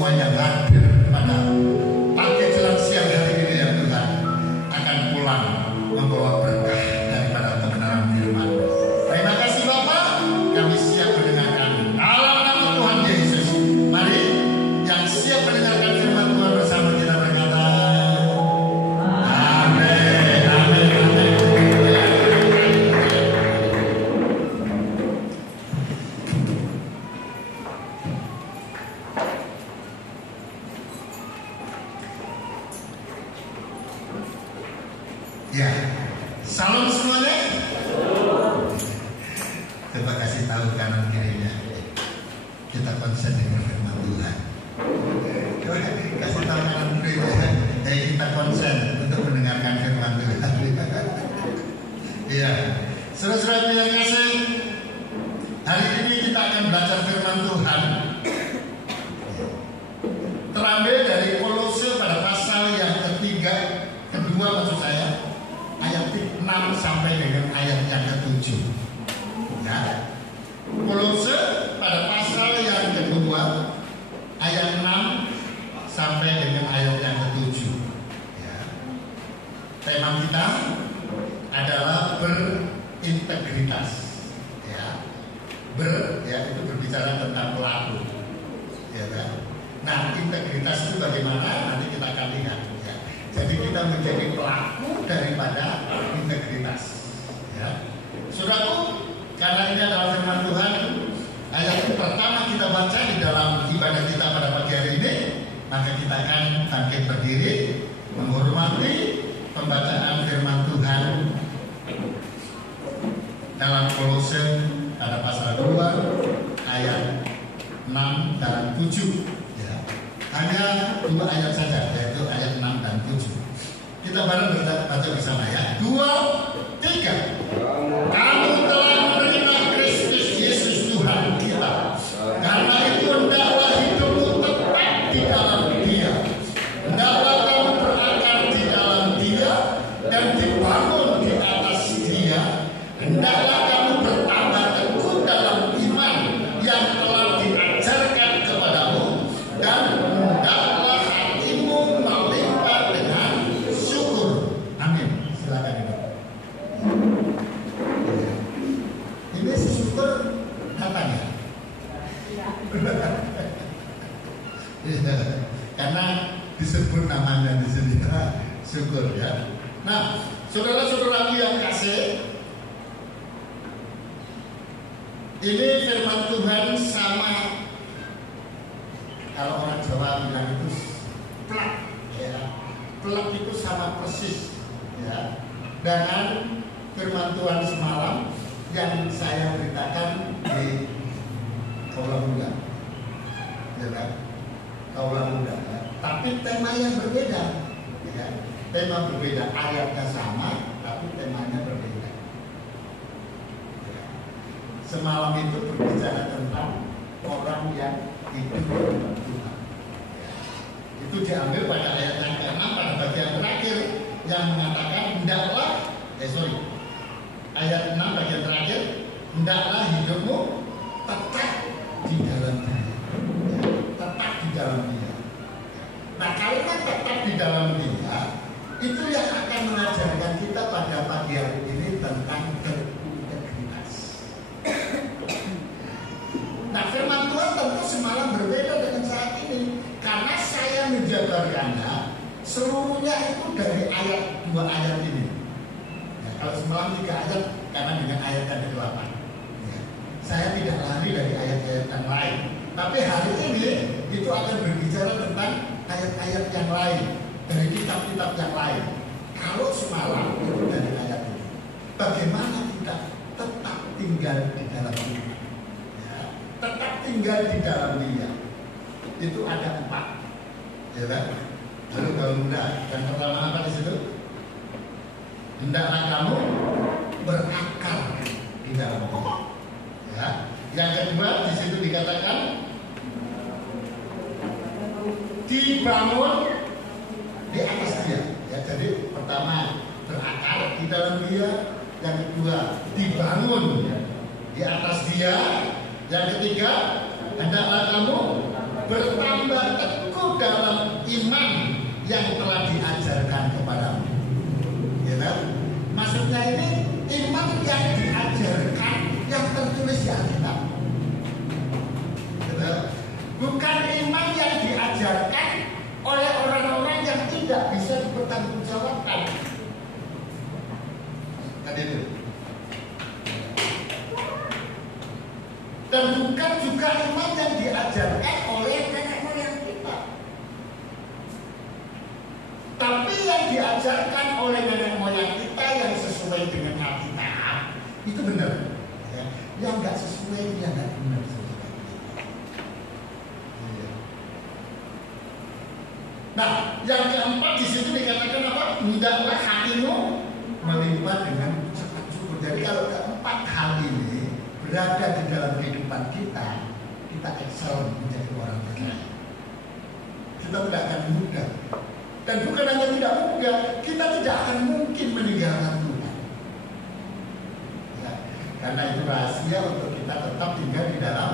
semuanya hadir pada pagi jelang siang hari ini ya Tuhan, akan pulang membawa berkah daripada kebenaran firman. Terima kasih Bapak, kami siap mendengarkan dalam nama Tuhan Yesus. Mari yang siap mendengarkan firman Tuhan bersama kita berkata amin, amin, amin. Ya, salam semuanya. Coba kasih tahu kanan kirinya, kita konsen dengan firman Tuhan. Coba kasih tahu kanan kirinya, kita konsen untuk mendengarkan firman Tuhan. Iya, saudara-saudara yang kasih, hari ini kita akan belajar firman Tuhan. Terambil dari Kolose pada pasal yang kedua maksud saya, ayat 6 sampai dengan ayat yang ke-7. Ya. Kolose pada pasal yang kedua ayat 6 sampai dengan ayat yang ke-7. Ya. Tema kita adalah berintegritas. Ya. Itu berbicara tentang pelaku. Ya kan? Nah, integritas itu bagaimana? Nanti kita akan lihat. Ya. Jadi kita menjadi pelaku daripada integritas. Ya. Saudaraku, karena ini adalah firman Tuhan, ayat pertama kita baca di dalam ibadah kita pada pagi hari ini, maka kita akan bangkit berdiri menghormati pembacaan firman Tuhan dalam Kolose pada pasal 2 ayat 6 dan 7. Hanya 2 ayat saja, yaitu ayat 6 dan 7. Kita bareng baca bersama ya. 2, 3. Kamu telah menerima Kristus Yesus Tuhan kita. Karena itu hendaklah hidupmu tetap di dalam Dia. Hendaklah kamu berakar di dalam Dia dan dibangun di atas Dia. Hendaklah kamu bertambah teguh dalam iman yang telah diajarkan kepadamu, dan hendaklah hatimu melimpah dengan syukur. Amin. Silakan Ibu. Ini syukur datang ya? Karena disebut namanya di sini syukur ya. Nah, saudara-saudaraku yang kasih, ini firman Tuhan sama, kalau orang Jawa bilang itu plak, ya. Plak itu sama persis, ya, dengan firman Tuhan semalam yang saya beritakan di Kaula Muda, ya kan? Kaula Muda, ya. Tapi tema yang berbeda, ya. Tema berbeda, ayatnya sama, tapi temanya berbeda. Ya. Semalam itu berbicara tentang orang yang hidup dalam Tuhan. Itu diambil pada ayat yang ke-6 pada bagian terakhir yang mengatakan hendaklah ayat 6 bagian terakhir, hendaklah hidupmu tetap di dalam Dia. Ya, tetap di dalam Dia. Nah, kalimat tetap di dalam Dia itu yang akan mengajarkan kita pada pagi hari ini tentang berintegritas. Nah, firman Tuhan tentu semalam berbeda dengan saat ini, karena saya menjabarkannya seluruhnya itu dari ayat 2 ayat ini. Ya, kalau semalam 3 ayat karena dengan ayat yang ke-8. Ya, saya tidak lari dari ayat-ayat yang lain, tapi hari ini itu akan berbicara tentang ayat-ayat yang lain dari kitab-kitab yang lain. Kalau semalam itu dari ayat ini, bagaimana kita tetap tinggal di dalam Dia. Tetap tinggal di dalam Dia. Itu ada 4, ya kan? Lalu kalau muda, yang pertama apa di situ? Hendaklah kamu berakar di dalam Dia. Ya. Yang kedua di situ dikatakan dibangun di atas Dia. Ya, jadi pertama berakar di dalam Dia, yang kedua dibangun di atas Dia. Yang ketiga, hendaklah kamu bertambah teguh dalam iman yang telah diajarkan kepadamu. Ya, maksudnya ini iman yang diajarkan, yang tertulis di Alkitab. Ya, bukan iman yang diajarkan oleh orang-orang yang tidak bisa dipertanggungjawabkan. Dan bukan juga iman yang diajarkan oleh nenek moyang kita, tapi yang diajarkan oleh nenek moyang kita yang sesuai dengan Alkitab itu benar. Ya. Yang nggak sesuai dia nggak benar. Nah, yang keempat di situ dikatakan apa? Hendaklah hatimu melimpah dengan ucapan syukur. Jadi kalau keempat hal ini berada di dalam kehidupan kita, kita excel menjadi orang percaya. Kita tidak akan mudah. Dan bukan hanya tidak mudah, kita tidak akan mungkin meninggalkan Tuhan. Ya, karena itu rahasia untuk kita tetap tinggal di dalam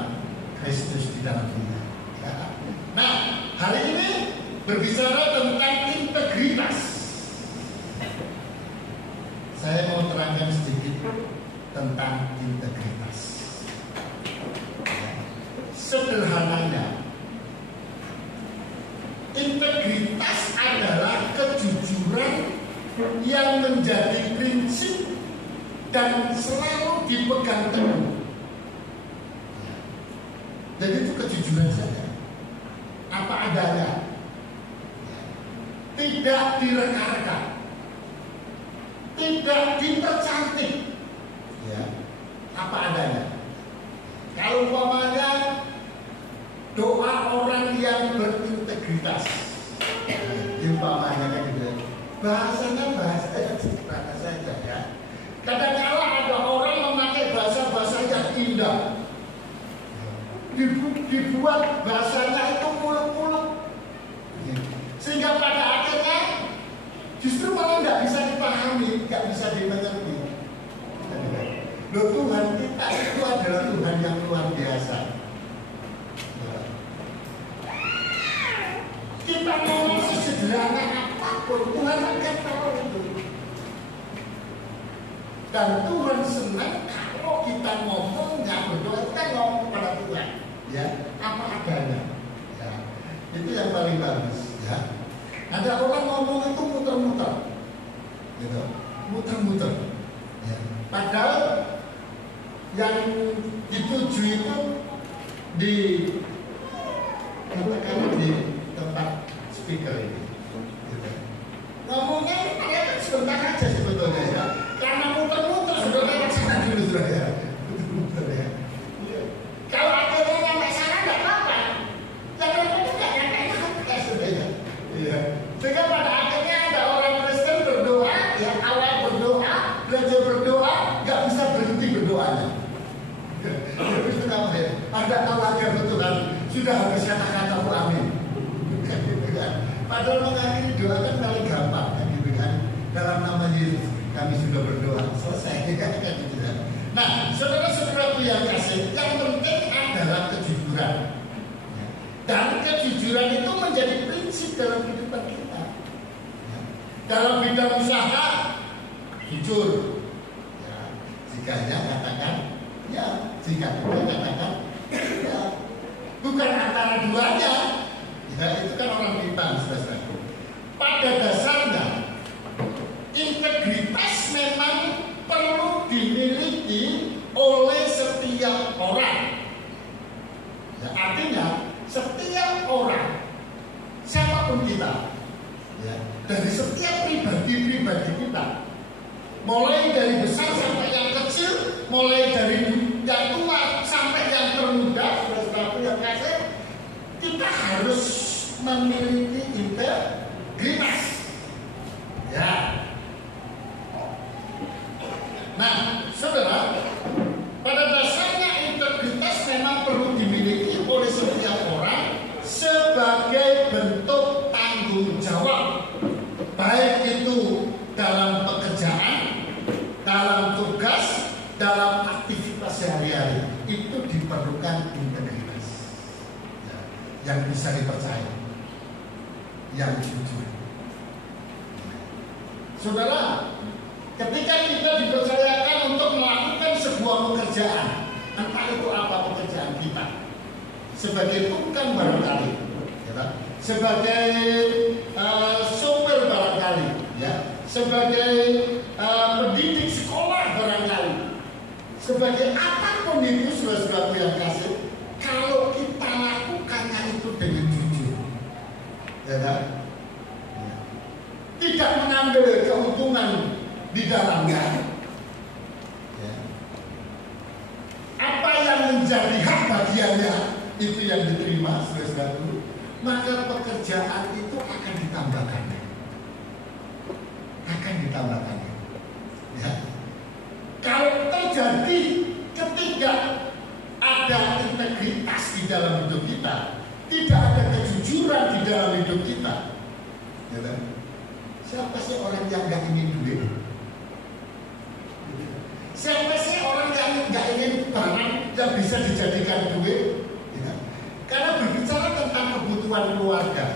Kristus, di dalam Tuhan. Ya. Nah, hari ini berbicara tentang integritas. Saya mau terangkan sedikit tentang integritas. Sederhananya, integritas adalah kejujuran yang menjadi prinsip dan selalu dipegang teguh. Jadi itu kejujuran saja, apa adanya, tidak direka-reka, tidak dipercantik, ya, apa adanya. Kalau umpamanya doa orang yang berintegritas, umpamanya kayak gitu, bahasanya bahasa yang sederhana saja, ya. Kadang-kala ada orang memakai bahasa-bahasa yang indah, dibuat bahasanya itu muluk-muluk, sehingga pada akhirnya justru malah nggak bisa dipahami, nggak bisa dimengerti. Loh, Tuhan kita itu adalah Tuhan yang luar biasa. Kita ngomong sesederhana apapun, Tuhan akan tahu itu. Dan Tuhan senang kalau kita ngomongnya, berdoa kita ngomong kepada Tuhan, ya, apa adanya. Ya, itu yang paling bagus. Ya. Ada orang ngomong itu muter-muter, gitu, muter-muter. Ya. Padahal yang dituju itu di katakanlah di tempat speaker ini, gitu. Ngomongnya kan sebentar aja sebetulnya, ya. Karena muter-muter sebetulnya sana dulu ya. Muter, ya. Kalau akhirnya sampai sana nggak apa-apa, jangan itu nggak nyampe sebenarnya. Ya. Sehingga pada akhirnya ada orang Kristen berdoa, ya, awal berdoa, belajar berdoa, nggak bisa berhenti berdoanya. Terus kenapa ya? Anda tahu aja Tuhan sudah habis kata-katamu amin. Padahal mengakhiri doa kan paling gampang, kan, gitu kan? Dalam nama Yesus kami sudah berdoa, selesai, kan, gitu kan? Nah, saudara-saudaraku yang kasih, yang penting adalah kejujuran. Dan kejujuran itu menjadi prinsip dalam kehidupan kita. Dalam bidang usaha, jujur. Ya, jika ya katakan ya, jika tidak katakan ya. Bukan antara duanya. Ya, itu kan orang bimbang, saudara. Pada dasarnya, integritas memang perlu dimiliki oleh setiap orang. Ya, artinya setiap orang, siapapun kita, ya, dari setiap pribadi-pribadi kita, mulai dari besar sampai yang kecil, mulai dari yang tua sampai yang termuda, saudara-saudaraku yang kasih, kita harus memiliki integritas. Ya. Nah, saudara, pada dasarnya integritas memang perlu dimiliki oleh setiap orang sebagai bentuk tanggung jawab, baik itu dalam pekerjaan, dalam tugas, dalam aktivitas sehari-hari, itu diperlukan integritas. Ya. yang bisa dipercaya, yang jujur. Saudara, ketika kita dipercayakan untuk melakukan sebuah pekerjaan, entah itu apa pekerjaan kita, sebagai tukang barangkali, ya, sebagai sopir barangkali, ya, sebagai pendidik sekolah barangkali, sebagai apapun itu, saudara-saudara yang kasih, kalau kita lakukannya itu dengan jujur, ya kan? Tidak mengambil keuntungan di dalamnya, ya. Apa yang menjadi hak bagiannya itu yang diterima, saudara-saudara, maka pekerjaan itu akan ditambahkan, ya. Kalau terjadi ketika ada integritas di dalam hidup kita, tidak ada kejujuran di dalam hidup kita, ya kan? Siapa sih orang yang nggak ingin duit? Siapa sih orang yang nggak ingin barang yang bisa dijadikan duit? Ya. Karena berbicara tentang kebutuhan keluarga.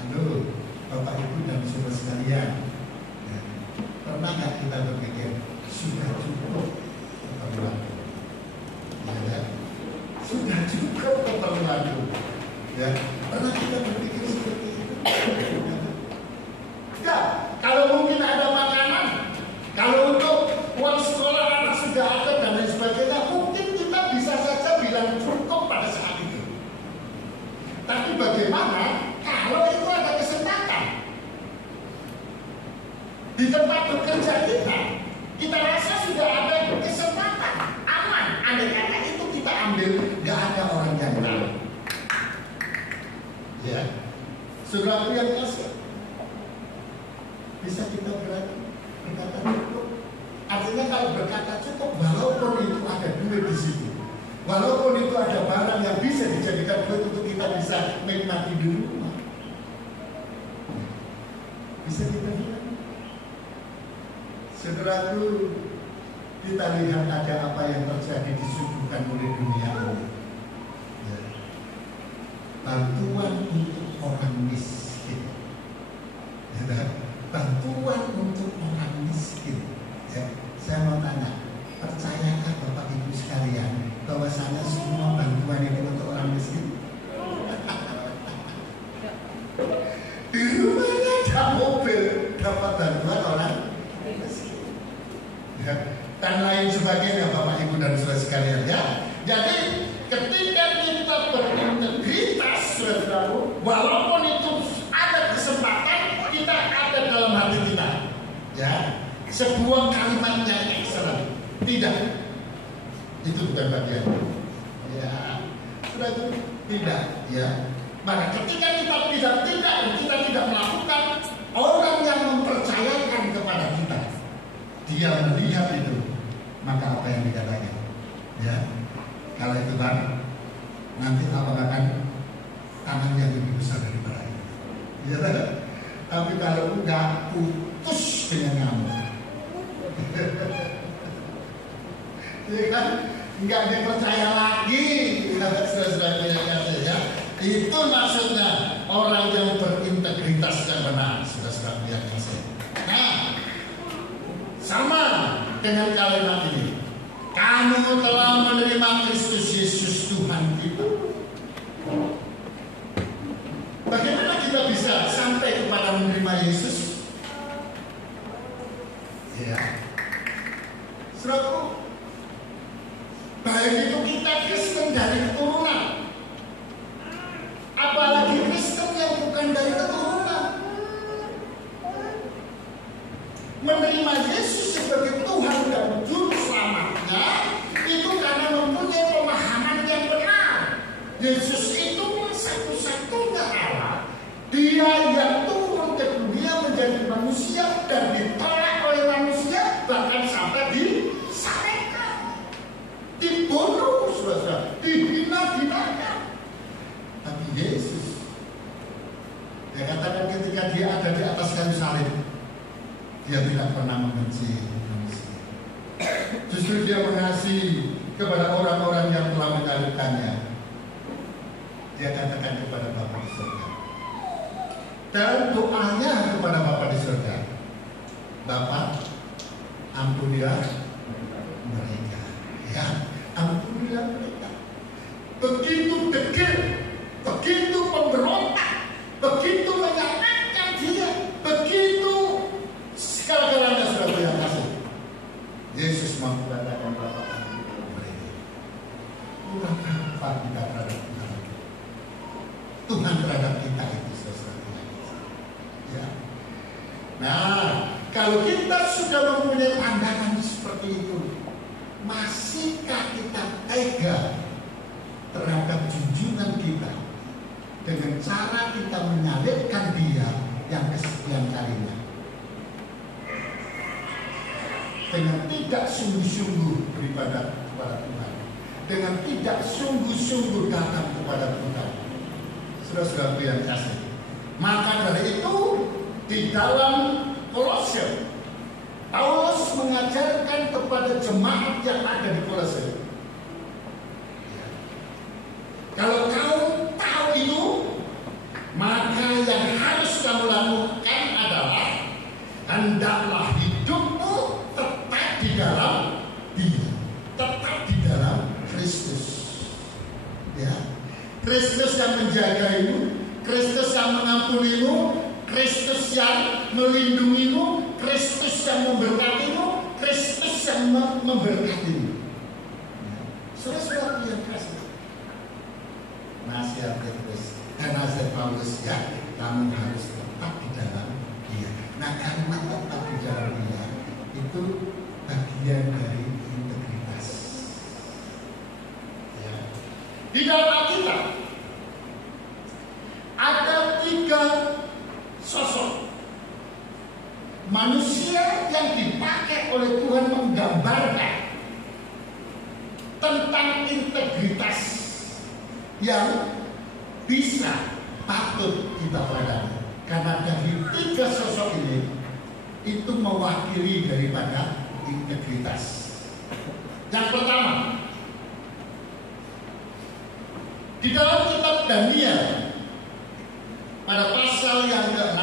Halo, Bapak Ibu dan saudara sekalian, ya. Pernah nggak kita berpikir sudah cukup keperluan? Ya, sudah cukup keperluan, ya. Pernah kita berpikir seperti itu? Ya, kalau mungkin ada makanan, kalau untuk uang sekolah anak sudah ada dan lain sebagainya, mungkin kita bisa saja bilang cukup pada saat itu. Tapi bagaimana kalau itu ada kesempatan di tempat bekerja kita rasa sudah ada kesempatan aman, andai kata itu kita ambil, nggak ada orang yang tahu. Ya, saudara yang kasih, bisa kita berkata cukup. Artinya kalau berkata cukup, walaupun itu ada duit di situ, walaupun itu ada barang yang bisa dijadikan duit untuk kita bisa menikmati di rumah, bisa kita bilang. Saudaraku, kita lihat ada apa yang terjadi disuguhkan oleh dunia ini. Ya. Bantuan untuk orang miskin. Ya, bantuan untuk orang miskin. Ya, saya mau tanya, percayakah Bapak Ibu sekalian bahwasanya semua bantuan itu untuk orang miskin? Di rumahnya ada mobil, dapat bantuan orang miskin. Ya, dan lain sebagainya, Bapak Ibu dan saudara sekalian, ya. Jadi ketika kita berintegritas, saudara, walaupun itu ada kesempatan, kita ada dalam hati kita, ya, sebuah kalimat yang excellent. Tidak, itu bukan bagian, ya, sudah itu tidak, ya. Maka ketika kita tidak melakukan, orang yang mempercayakan kepada kita, dia melihat itu, maka apa yang dikatakan, ya, kalau itu kan nanti Allah akan tangan yang lebih besar daripada itu, ya. Tapi kalau enggak, putus dengan kamu. Ya kan, enggak dipercaya lagi, ya. Itu maksudnya orang yang berintegritas dan benar, saudara-saudara yang kasih. Nah, sama dengan kalimat ini, kamu telah menerima Kristus Yesus Tuhan kita. Bagaimana kita bisa sampai kepada menerima Yesus? Ya, saudaraku, baik itu kita Kristen dari keturunan, apalagi Kristen yang bukan dari keturunan, menerima Yesus sebagai Tuhan dan Juru Selamatnya itu karena mempunyai pemahaman yang benar. Yesus itu satu-satunya Allah, Dia yang turun ke dunia menjadi manusia dan ditolak oleh manusia, bahkan sampai disalibkan, dibunuh, saudara, dihina-hinakan. Tapi Yesus, dia katakan ketika dia ada di atas kayu salib, dia tidak pernah membenci manusia. Justru dia mengasihi kepada orang-orang yang telah menyalibkannya. Dia katakan kepada Bapa di surga. Dan doanya kepada Bapa di surga, Bapa, ampunilah mereka. Ya, ampunilah mereka. Begitu degil, begitu pemberontak, begitu menyalahkan dia, begitu segala-galanya sudah yang kasih. Yesus mau katakan Bapa, ampunilah mereka. Kurang apa kita terhadap Tuhan? Tuhan terhadap kita itu sesuatu. Ya. Nah, kalau kita sudah mempunyai pandangan seperti itu, masihkah kita tega terhadap junjungan kita dengan cara kita menyalibkan dia yang kesekian kalinya, dengan tidak sungguh-sungguh beribadah kepada Tuhan, dengan tidak sungguh-sungguh datang kepada Tuhan? Saudara-saudara yang kasih, maka dari itu di dalam Kolose, Paulus mengajarkan kepada jemaat yang ada di Kolose, kalau kau tahu itu, maka yang harus kamu lakukan adalah hendaklah hidupmu tetap di dalam dia, tetap di dalam Kristus. Ya, Kristus yang menjagaimu, Kristus yang mengampunimu, Kristus yang melindungimu, Kristus yang memberkatimu, Kristus yang memberkatimu. Saudara-saudara yang kasih, nasihat Petrus dan nasihat Paulus, ya, kamu harus tetap di dalam dia. Nah, karena tetap di dalam dia itu bagian dari integritas. Ya. Di dalam Alkitab ada 3 sosok manusia yang dipakai oleh Tuhan menggambarkan tentang integritas yang bisa patut kita pelajari. Karena dari 3 sosok ini itu mewakili daripada integritas. Yang pertama, di dalam kitab Daniel pada pasal yang ke-6,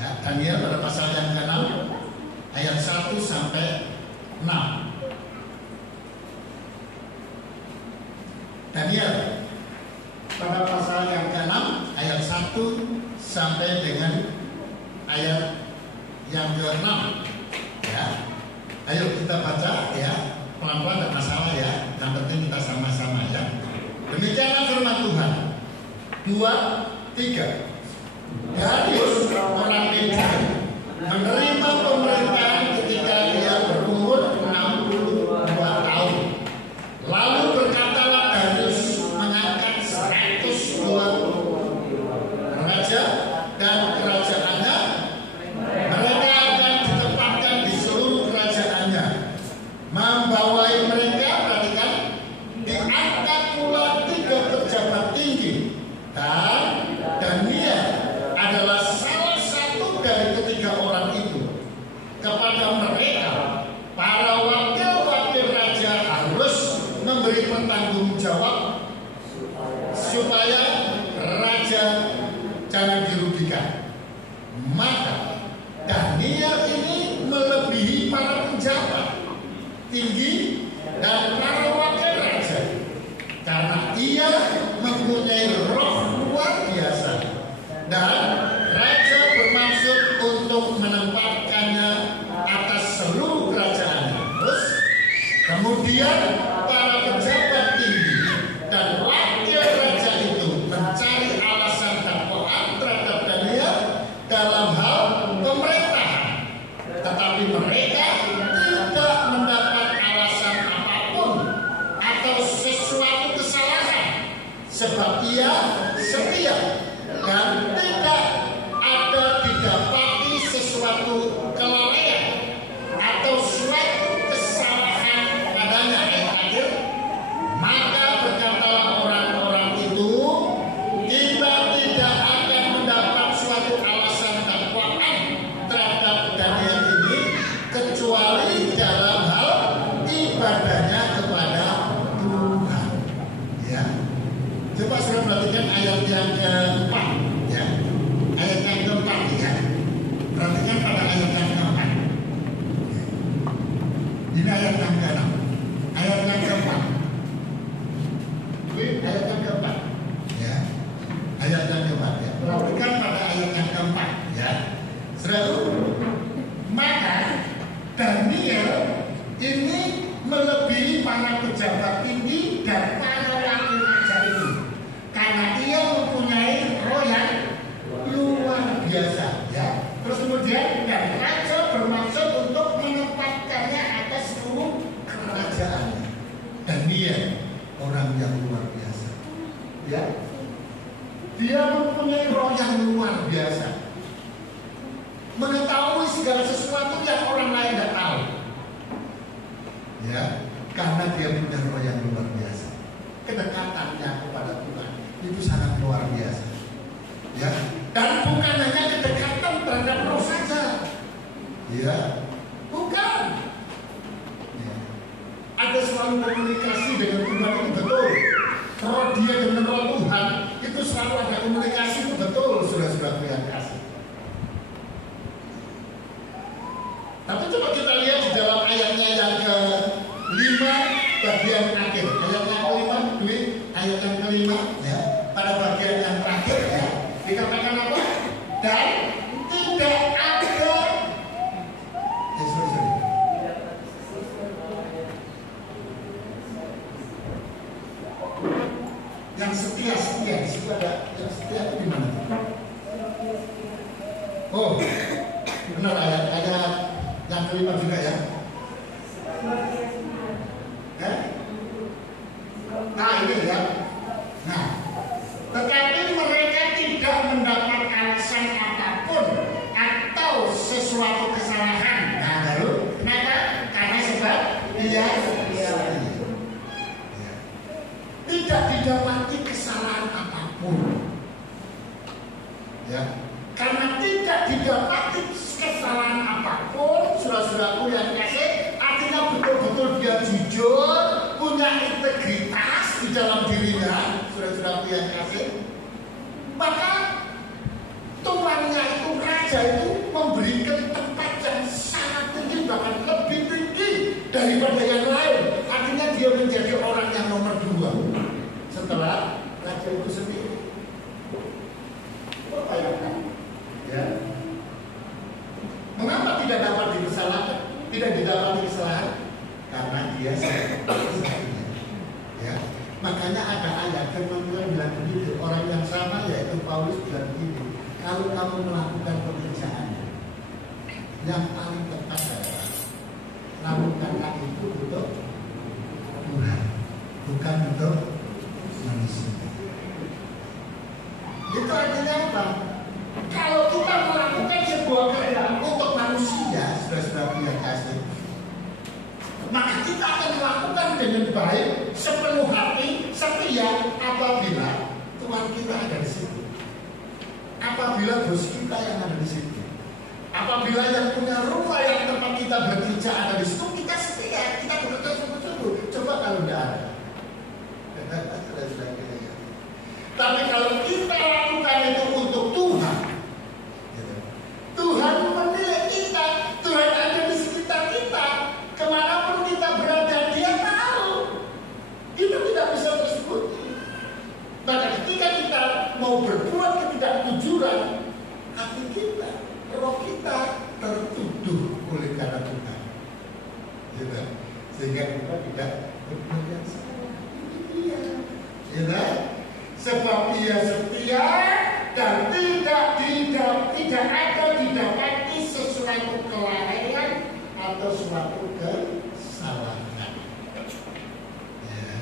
ya, Daniel pada pasal yang ke-6 ayat 1 sampai 6. Daniel pada pasal yang ke-6 ayat 1 sampai dengan ayat yang ke-6. Ya. Ayo kita baca ya, pelan-pelan, tidak masalah ya. Yang penting kita sama-sama ya. Demikianlah firman Tuhan. 2, 3. Darius orang Media menerima pemerintahan ketika dia berumur 62 tahun. Lalu berkatalah Darius mengangkat 102 raja dan kerajaannya. Mereka akan ditempatkan di seluruh kerajaannya, membawai mereka, perhatikan, diangkat pula 3 pejabat tinggi, dan Daniel adalah salah satu dari ketiga orang itu. Kepada mereka, para wakil-wakil raja harus memberi pertanggungjawab supaya raja jangan dirugikan. Maka Daniel ini melebihi para pejabat tinggi dan para wakil raja, karena ia mempunyai roh luar biasa, dan raja bermaksud untuk menempatkannya atas seluruh kerajaannya. Terus kemudian para pejabat tinggi dan wakil raja itu mencari alasan dakwaan terhadap Daniel dalam hal pemerintahan, tetapi mereka tidak mendapat alasan apapun atau sesuatu kesalahan, sebab ia setia dan tidak ada didapati sesuatu kelalaian atau suatu kesalahan padanya. Ayat akhir, maka berkatalah orang-orang itu, kita tidak akan mendapat suatu alasan dakwaan terhadap Daniel ini kecuali dalam hal ibadahnya kepada Ini ayat yang ke-6. Ayat yang ke-4. Ini ayat yang ke-4. Ya. Ayat yang ke-4 ya. Perhatikan pada ayat yang ke-4 ya. Saudara, maka Daniel ini melebihi para pejabat tinggi dan para wakil raja itu karena ia mempunyai roh yang luar biasa ya. Terus kemudian dan raja bermaksud untuk menempatkannya atas seluruh kerajaannya. Daniel orang yang luar biasa ya. Dia mempunyai roh yang luar biasa, mengetahui segala sesuatu yang orang lain tidak tahu ya, karena dia punya roh yang luar biasa. Kedekatannya kepada Tuhan itu sangat luar biasa ya. Dan bukan hanya kedekatan terhadap roh saja ya, bukan ya. Ada selalu komunikasi dengan Tuhan itu betul. Roh dia dengan roh Tuhan itu selalu ada komunikasi itu betul, saudara-saudara yang kasih. Tapi coba kita lihat di dalam ayatnya yang ke-5 bagian akhir. Ayat yang ke-5, ayat yang ke-5 ya. Pada bagian yang terakhir ya, dikatakan apa? Dan tidak ada yang setia. Di situ ada yang setia itu di mana? Oh, benar ayat yang ke-5 juga ya. Nah ini ya. Nah, tetapi mereka tidak mendapat alasan apapun atau sesuatu kesalahan. Nah lalu kenapa? Karena sebab dia tidak didapati kesalahan apapun ya. Karena tidak didapati kesalahan apapun, saudara-saudaraku yang kasih, artinya betul-betul dia jujur, punya integritas di dalam dirinya, saudara-saudaraku yang kasih. Maka tuannya itu, raja itu memberikan tempat yang sangat tinggi, bahkan lebih tinggi daripada yang lain. Artinya dia menjadi orang yang nomor 2 setelah raja itu sendiri. Bayangkan ya. Mengapa tidak dapat disalahkan? Tidak didapati kesalahan? Karena dia satu-satunya ya. Makanya ada ayat firman Tuhan bilang begitu. Orang yang sama yaitu Paulus bilang begitu. Kalau kamu melakukan pekerjaan yang paling tepat adalah lakukanlah itu untuk Tuhan, bukan untuk manusia. Itu artinya apa? Kalau kita melakukan sebuah kerjaan untuk manusia, saudara-saudara yang kasih, maka kita akan melakukan dengan baik, sepenuh hati, setia apabila Tuhan kita ada di situ, apabila bos kita yang ada di situ, apabila yang punya rumah yang tempat kita bekerja ada di situ, kita setia, kita bekerja sungguh-sungguh. Coba kalau tidak ada. Tapi kalau kita lakukan itu untuk Tuhan, Tuhan menilai kita, Tuhan ada di sekitar kita, kemanapun kita berada, Dia tahu. Itu tidak bisa tersebut. Maka ketika kita mau berbuat ketidakjujuran, hati kita, roh kita tertuduh oleh karena Tuhan. Sehingga kita tidak berbuat yang salah. Itu dia. Sebab Dia setia dan tidak ada didapati sesuatu kelalaian atau suatu kesalahan. Ya.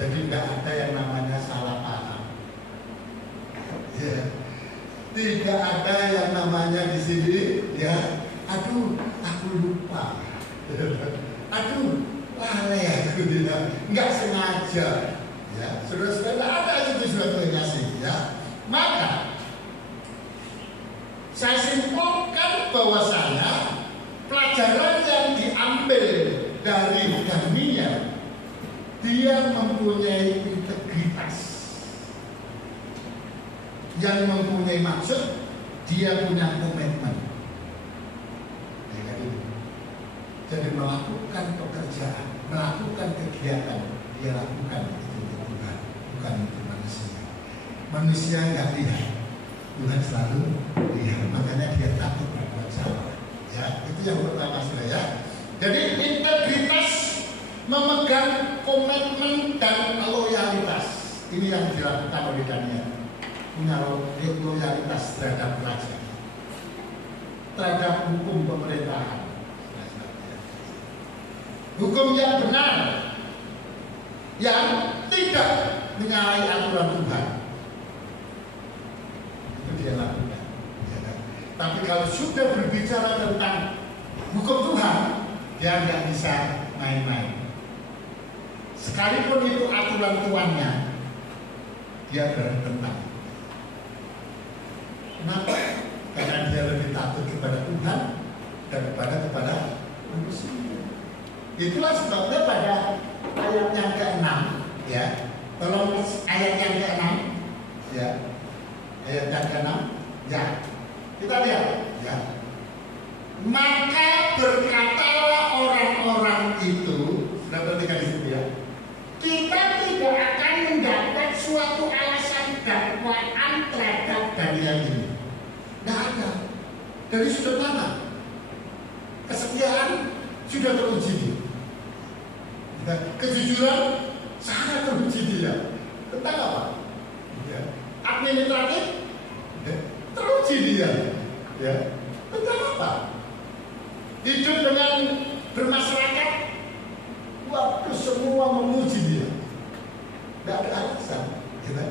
Jadi tidak ada yang namanya salah paham. Ya. Tidak ada yang namanya di sini ya. Aduh, aku lupa. Aduh, lalai aku tidak. Nggak sengaja. Ya, saudara-saudara ada itu sudah terkasih ya. Maka saya simpulkan bahwasanya pelajaran yang diambil dari Daniel, dia mempunyai integritas, yang mempunyai maksud, dia punya komitmen. Jadi melakukan pekerjaan, melakukan kegiatan, dia lakukan itu untuk Tuhan, bukan untuk manusia. Manusia nggak lihat, Tuhan selalu lihat, makanya dia takut berbuat salah. Ya, itu yang pertama sudah ya. Jadi integritas memegang komitmen dan loyalitas. Ini yang dilakukan oleh Daniel. Punya loyalitas terhadap raja, terhadap hukum pemerintahan, hukum yang benar, yang tidak menyalahi aturan Tuhan. Itu dia lakukan. Tapi kalau sudah berbicara tentang hukum Tuhan, dia nggak bisa main-main. Sekalipun itu aturan tuannya, dia bertentang. Kenapa? Karena dia lebih takut kepada Tuhan daripada manusia. Itulah sebabnya pada ayat yang ke-6, ya, tolong ayat yang ke-6, ya, ayat yang ke-6, ya, kita lihat, ya. Maka berkatalah orang-orang itu, sudah perhatikan di situ ya, kita tidak akan mendapat suatu alasan dakwaan terhadap Daniel ini. Tidak ada. Dari sudut mana? Kesetiaan sudah teruji. Kejujuran sangat teruji dia. Tentang apa? Ya. Administratif teruji dia. Ya. Tentang apa? Hidup dengan bermasyarakat, waktu semua memuji dia. Tidak ada alasan. Gitu.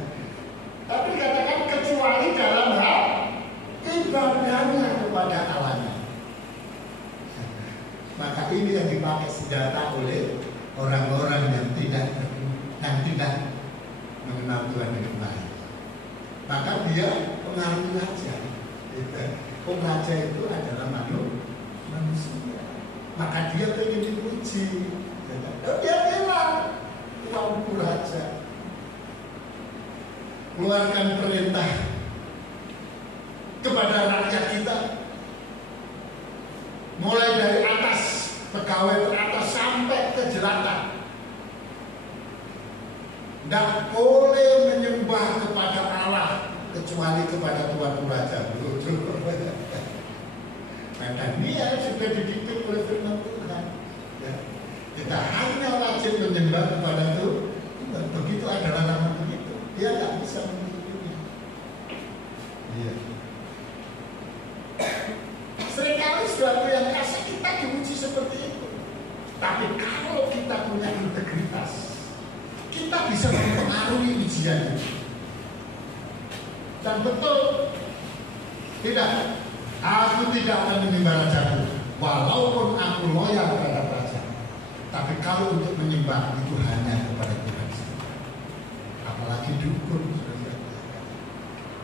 Tapi dikatakan kecuali dalam hal ibadahnya kepada Allahnya. Maka ini yang dipakai senjata oleh orang-orang yang tidak mengenal Tuhan dengan baik. Maka dia pengaruh raja. Raja itu adalah manusia. Maka dia ingin dipuji. Dia bilang, Tuanku raja, keluarkan perintah kepada rakyat kita, mulai dari atas, pegawai teratas sampai ke jelata. Tidak boleh menyembah kepada Allah kecuali kepada Tuanku raja. Maka dia sudah dididik oleh firman Tuhan. Ya. Kita hanya wajib menyembah kepada Tuhan. Begitu adalah nama begitu. Dia tidak bisa mengikuti. Iya. Seringkali suatu yang kasih kita diuji seperti itu. Tapi kalau kita punya integritas, kita bisa mempengaruhi ujian itu. Dan betul, tidak, aku tidak akan menyembah rajaku, walaupun aku loyal terhadap raja. Tapi kalau untuk menyembah itu hanya kepada Tuhan saja. Apalagi dukun,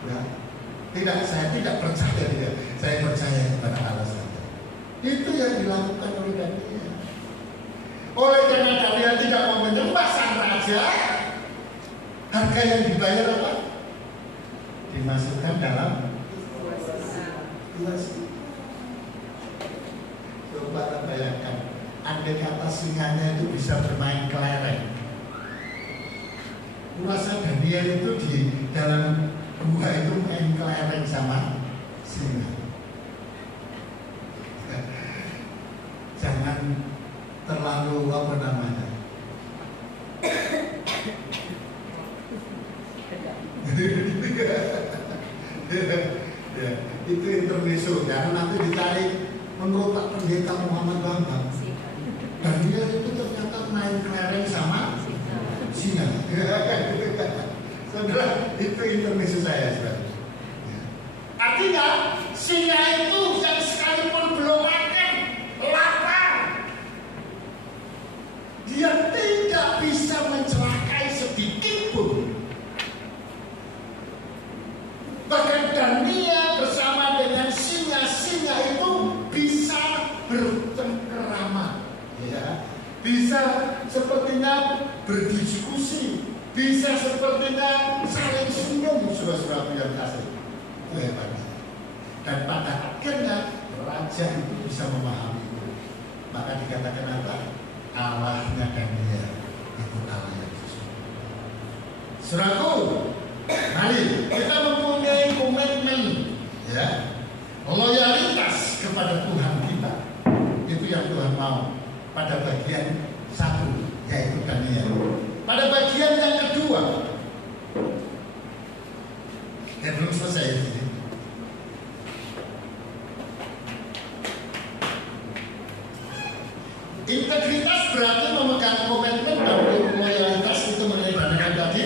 ya. Tidak, saya tidak percaya dia. Saya percaya kepada Allah saja. Itu yang dilakukan oleh Daniel. Oleh karena Daniel tidak mau menyembah sang raja, harga yang dibayar apa? Dimasukkan dalam kuasa. Coba bayangkan, andai kata singanya itu bisa bermain kelereng. Kuasa Daniel itu di dalam gua itu main kelereng sama singa. Jangan terlalu apa namanya. Ya, itu intermezzo ya, nanti dicari menurut Pak Pendeta Muhammad Bambang. Dan dia itu ternyata main kelereng sama singa. Saudara, itu intermezzo saya, saudara. Artinya singa itu yang sekalipun belum makan, lapar, dia tidak bisa mencelakai sedikit pun. Bahkan Daniel bersama dengan singa-singa itu bisa bercengkerama, ya, bisa sepertinya berdiskusi, bisa sepertinya saling singgung, saudara-saudara yang kasih. Itu hebatnya. Dan pada akhirnya raja itu bisa memahami itu. Maka dikatakan apa? Allahnya Daniel itu Allah yang sesungguhnya. Saudaraku, mari kita mempunyai komitmen, ya, loyalitas kepada Tuhan kita. Itu yang Tuhan mau pada bagian satu, yaitu Daniel. Pada bagian yang kedua, belum selesai ini. Integritas berarti memegang komitmen dan loyalitas, itu mengenai Daniel tadi.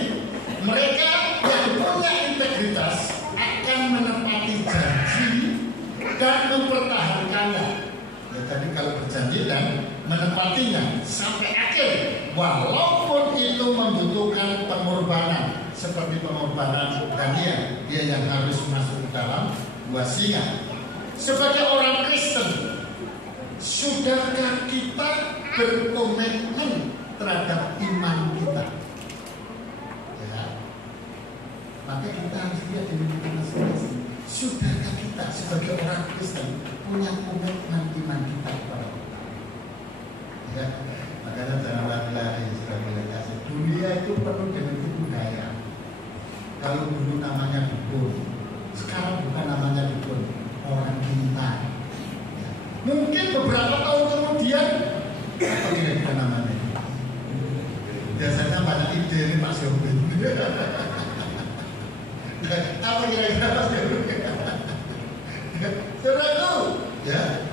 Mereka yang punya integritas akan menepati janji dan mempertahankannya. Ya, tadi kalau berjanji dan menepatinya sampai akhir, walaupun itu membutuhkan pengorbanan, seperti pengorbanan Daniel, dia yang harus masuk ke dalam gua singa. Sebagai orang Kristen, sudahkah kita berkomitmen terhadap iman kita? Ya, maka kita harus lihat di diri kita masing-masing. Sudahkah kita sebagai orang Kristen punya komitmen iman kita kepada Tuhan? Ya, makanya jangan lagi sebagai kasih. Dunia itu penuh dengan tipu daya. Kalau dulu namanya dukun, sekarang bukan namanya dukun, orang pintar. Mungkin beberapa tahun kemudian apa kira-kira namanya? Biasanya banyak ide ini Pak Syobin. Apa kira-kira Pak Syobin? Saudaraku, ya,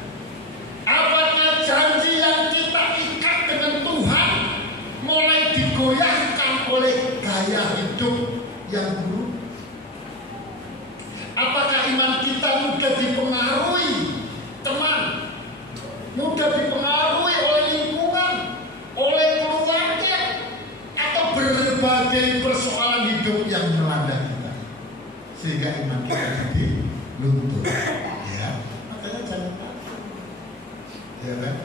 apakah janji yang kita ikat dengan Tuhan mulai digoyahkan oleh gaya hidup yang buruk? Apakah iman kita mudah dipengaruhi teman, mudah dipengaruhi oleh lingkungan, oleh keluarga, atau berbagai persoalan hidup yang melanda kita, sehingga iman kita jadi luntur? Ya, makanya jangan takut, ya kan?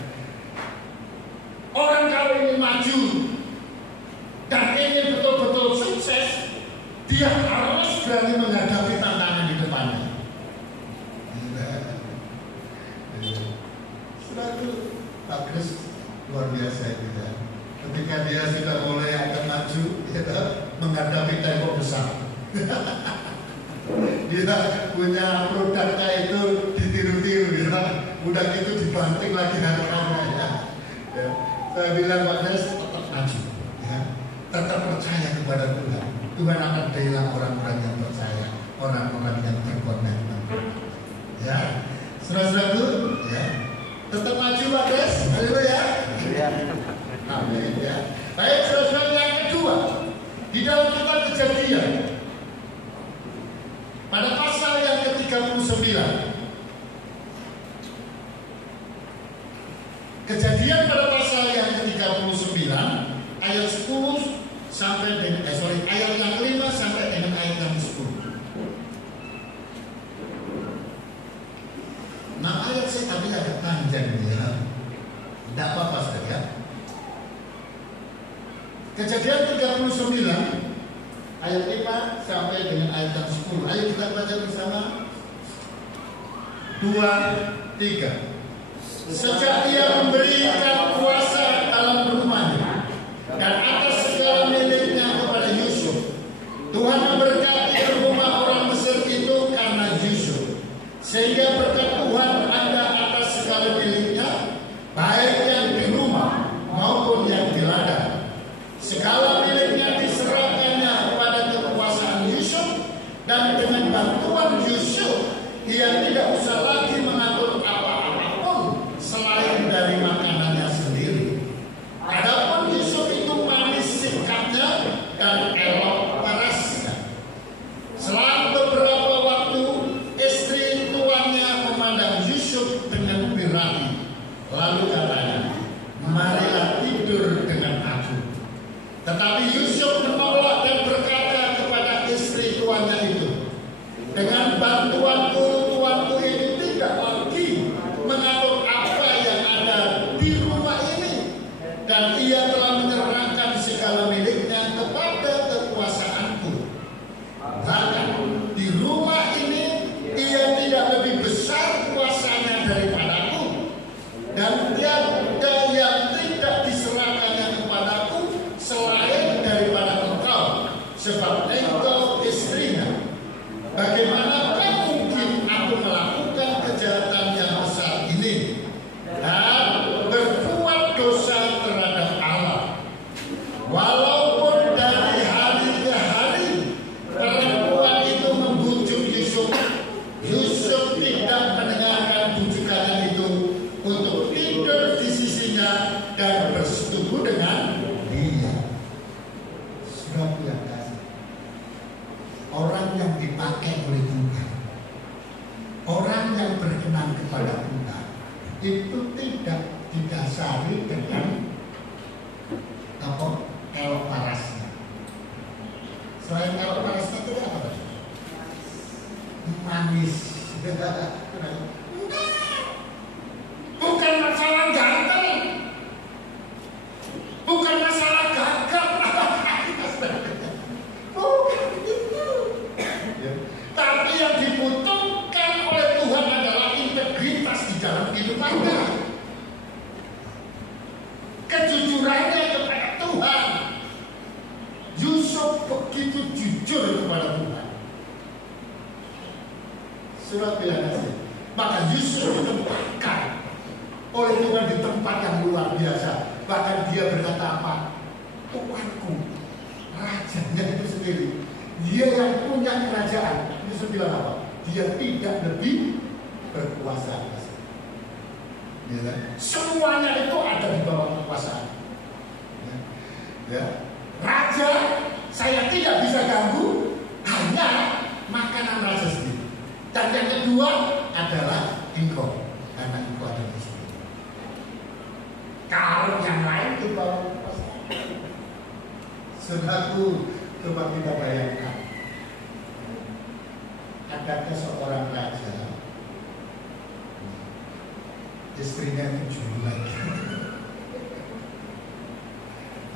Orang kalau ingin maju dan ingin betul-betul sukses, dia harus berani menghadapi tantangan di depannya. Selalu Pak Kris luar biasa itu ya. Ketika dia sudah mulai akan maju, ya, menghadapi tembok besar. Dia punya produknya itu ditiru-tiru, ya. Udah itu dibanting lagi harapannya, ya. Ya. Saya bilang Pak Kris tetap maju, ya. Tetap percaya kepada Tuhan. Tuhan akan bela orang-orang yang percaya, orang-orang yang berkomitmen. Ya, saudara-saudaraku, ya. Tetap maju Pak Des, haleluya. Amin ya. Baik, saudara-saudara, yang kedua, di dalam kitab Kejadian pada pasal yang ke-39. Kejadian pada pasal yang ke-39 ayat 10 sampai dengan ayat yang 5 sampai dengan ayat yang 10. Nah, ayat saya tadi agak panjang ya. Tidak apa-apa saja. Kejadian 39 ayat 5 sampai dengan ayat yang 10. Ayo kita baca bersama. 2, 3. Sejak ia memberikan kuasa dalam rumahnya dan atas segala miliknya kepada Yusuf, Tuhan memberkati rumah orang Mesir itu karena Yusuf, sehingga berkat Tuhan ada atas segala miliknya, baik yang di rumah maupun yang di ladang. Segala miliknya diserahkannya kepada kekuasaan Yusuf, dan dengan bantuan Yusuf ia tidak usah lagi mengatur apa-apapun selain dari makanannya sendiri. Adapun Yusuf itu manis sikapnya dan elok parasnya. Selang beberapa waktu, istri tuannya memandang Yusuf dengan birahi, lalu katanya, marilah tidur dengan aku. Tetapi Yusuf menolak dan berkata kepada istri tuannya itu, dengan bantuanku, tuanku ini tidak lagi mengatur apa yang ada di rumah ini, dan ia telah menyerahkan segala miliknya kepada kekuasaanku. Bahkan di rumah ini ia tidak lebih besar kuasanya daripadaku, dan dia lagi dengan apa? Elok parasnya. Selain elok parasnya itu apa tadi? Manis. Bukan masalah ganteng, bukan masalah gagah, bukan itu. Tapi yang dibutuhkan oleh Tuhan adalah integritas di dalam hidup Anda, kejujurannya kepada Tuhan. Yusuf begitu jujur kepada Tuhan. Surat bilang kasih. Maka Yusuf ditempatkan oleh Tuhan di tempat yang luar biasa. Bahkan dia berkata apa? Tuanku, rajanya itu sendiri, dia yang punya kerajaan. Yusuf bilang apa? Dia tidak lebih berkuasa. Ya, semuanya itu ada di bawah kekuasaan. Ya. Raja saya tidak bisa ganggu, hanya makanan raja sendiri. Dan yang kedua adalah engkau, karena engkau ada di sini. Kalau yang lain itu bawah kekuasaan. Saudaraku, coba kita bayangkan, adakah seorang raja, istrinya itu jualan.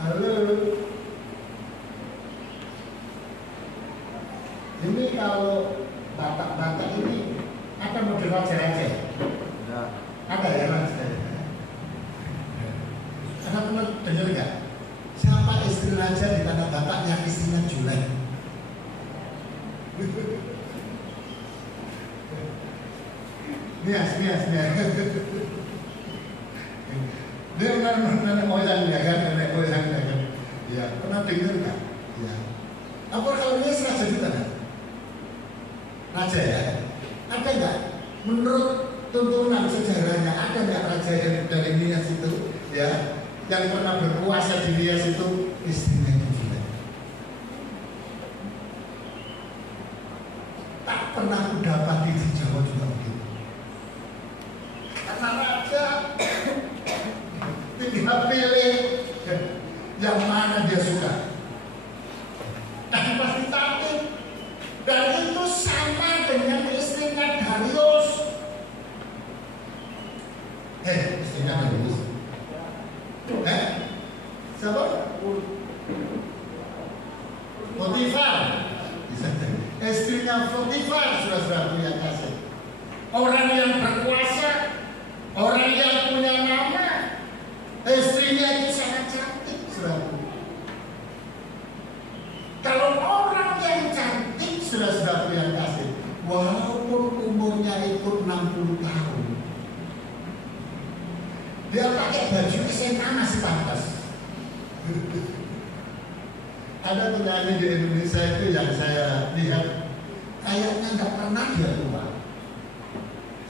Halo, ini kalau batak-batak ini ada model raja-raja? Ada ya raja? Karena teman dengar nggak? Siapa istri raja di tanah Batak yang istrinya Julek? Nias. Dia nenek moyang ya kan, nenek moyang ya kan. Ya, pernah dengar nggak? Ya. Apa kalau dia raja di tanah? Raja ya? Ada nggak? Menurut tuntunan sejarahnya ada nggak raja yang dari Nias itu? Ya, yang pernah berkuasa di Nias itu istrinya itu juga. Tak pernah aku dapati di Jawa juga begitu. Karena raja tinggal pilih yang mana dia suka. Dan pasti takut. Dan itu sama dengan istrinya Darius. Istrinya Darius. Siapa? Potifar. Istrinya Potifar, saudara-saudaraku yang kasih. Orang yang berkuasa, orang yang punya nama, istrinya itu sangat cantik, saudaraku. Kalau orang yang cantik, saudara-saudaraku yang kasih, walaupun umurnya itu 60 tahun, dia pakai baju SMA masih pantas. Ada penyanyi di Indonesia itu yang saya lihat kayaknya nggak pernah dia tua.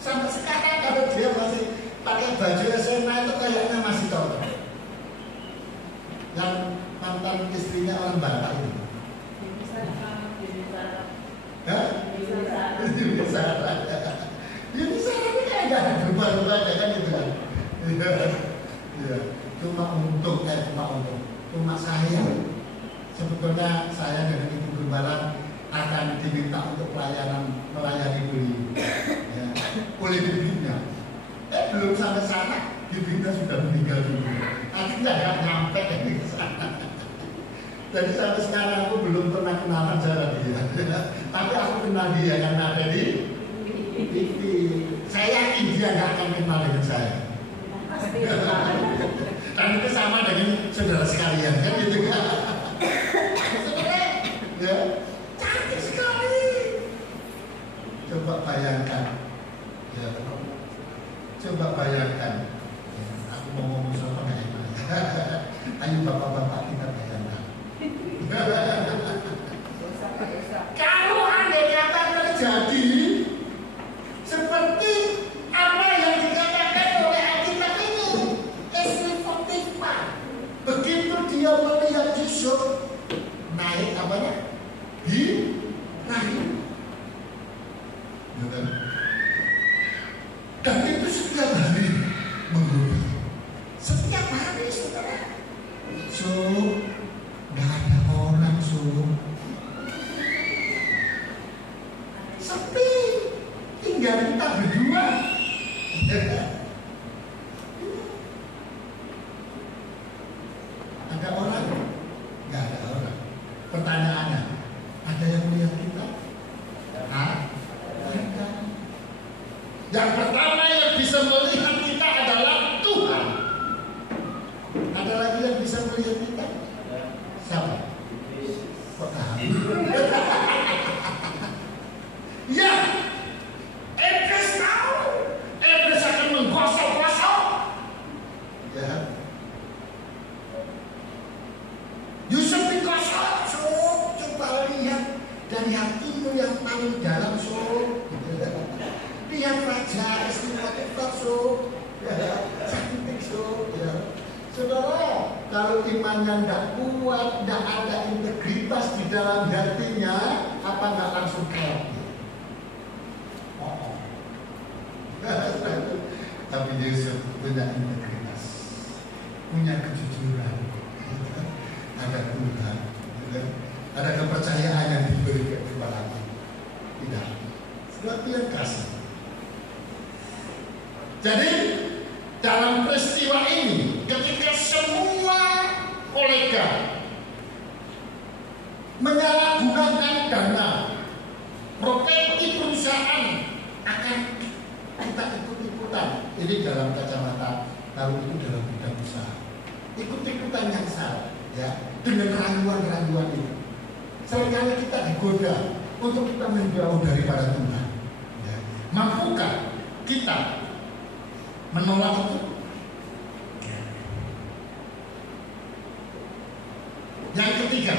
Sampai sekarang kalau dia masih pakai baju SMA itu kayaknya masih cocok. Yang mantan istrinya orang Batak itu. Bisa ini kayak nggak ada berubah-ubah kan itu kan. Ya, cuma saya sebetulnya saya dengan Ibu Gembala akan diminta untuk melayani beliau ya, oleh bibinya. Belum sampai sana bibinya sudah meninggal dunia. Akhirnya nggak nyampe ke sana. Jadi sampai sekarang aku belum pernah kenalan sama dia. Tapi aku kenal dia karena ada di TV. Saya yakin dia nggak akan kenal dengan saya. Dan itu sama dengan saudara sekalian kan gitu kan. Ya, cantik sekali. Coba bayangkan. Ya, coba bayangkan. Ya, aku mau ngomong sama nggak enak. Ayo bapak-bapak kita bayangkan. Kalau andai kata terjadi seperti apa yang dikatakan oleh Alkitab ini, istri Potifar, begitu dia melihat Yusuf naik apanya di rahim, dan itu setiap hari menggoda, setiap So, nggak ada orang, so. Sepi, tinggal kita berdua. Ada orang? Nggak ada orang. Pertanyaannya, ada yang melihat kita? Ada. Yang pertama yang bisa melihat kita adalah Tuhan. Ada lagi yang bisa melihat kita? Siapa? Kok tahu? Ya, iblis tahu. Iblis akan menggosok-gosok. Ya. Yusuf digosok, coba lihat dari hatimu yang paling dalam, lihat Raja Istri Potifar, cantik, Saudara, kalau imannya tidak kuat, tidak ada integritas di dalam hatinya, apa nggak langsung kayak? Tapi Yusuf punya integritas, punya kejujuran, ada Tuhan, ada kepercayaan yang diberi kepada kita. Tidak, sudah Tuhan kasih. Jadi dalam peristiwa ini, ketika semua kolega menyalahgunakan dana properti perusahaan akan kita ikut-ikutan. Ini dalam kacamata, kalau itu dalam bidang usaha, ikut-ikutan yang salah, ya, dengan raguan-raguan itu. Seringkali kita digoda untuk kita menjauh daripada Tuhan. Ya. Mampukah kita menolak itu? Yang ketiga,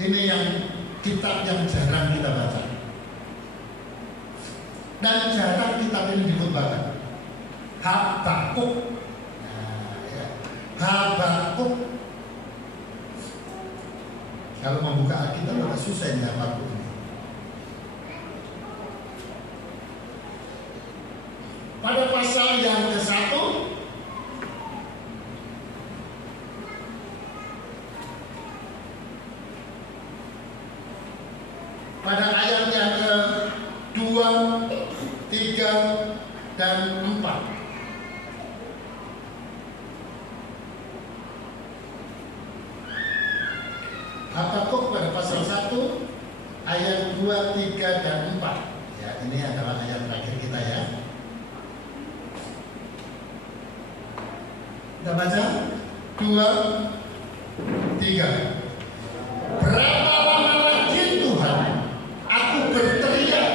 ini yang kitab yang jarang kita baca dan jarang kita pilih dikhotbahkan. Habakuk. Nah, ya. Habakuk. Kalau membuka Alkitab agak susah ini Habakuk ini. Pada pasal yang ke-1, pada ayat yang ke-2, 3, dan 4. Habakuk pada pasal 1, ayat 2, 3, dan 4. Ya, ini adalah ayat terakhir kita ya. Kita baca 2, 3. Berapa lama lagi Tuhan aku berteriak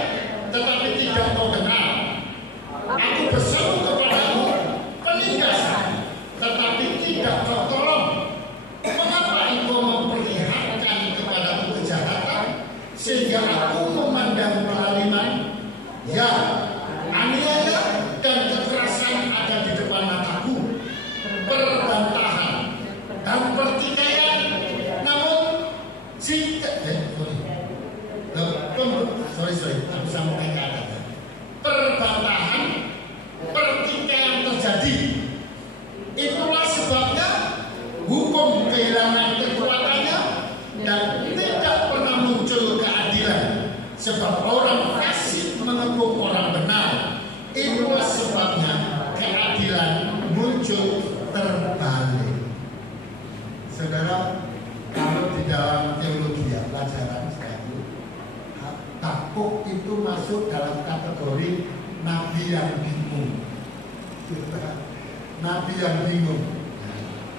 tetapi tidak kau dengar. Aku berseru kepadamu penindasan tetapi tidak kau tolong. Mengapa engkau memperlihatkan kepadaku kejahatan sehingga aku memandang kezaliman? Ya, aniaya dan kekerasan ada di depan mataku. Perbantahan dan pertikaian, namun aku sambungkan kata perbantahan, pertikaian terjadi. Itulah sebabnya hukum kehilangan kekuatannya dan tidak pernah muncul keadilan, sebab orang fasik mengepung orang benar. Itulah sebabnya keadilan muncul terbalik. Saudara, kalau di dalam teologi ya, pelajaran sekali, Habakuk itu masuk dalam kategori nabi yang bingung. Nabi yang bingung.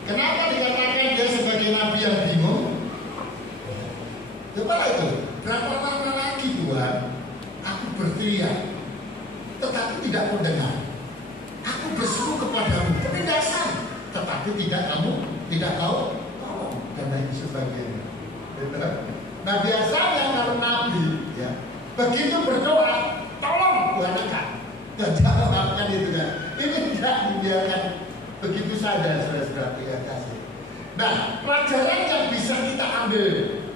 Kenapa dikatakan dia sebagai nabi yang bingung? Coba itu, berapa lama lagi Tuhan aku berteriak tetapi tidak mendengar. Aku berseru kepadamu penindasan tetapi tidak tahu dan lain sebagainya. Nah biasanya kalau nabi ya begitu berdoa tolong Tuhan akan dan jawabkan itu kan. Ini tidak dibiarkan begitu saja, saudara-saudara yang kasih. Nah pelajaran yang bisa kita ambil,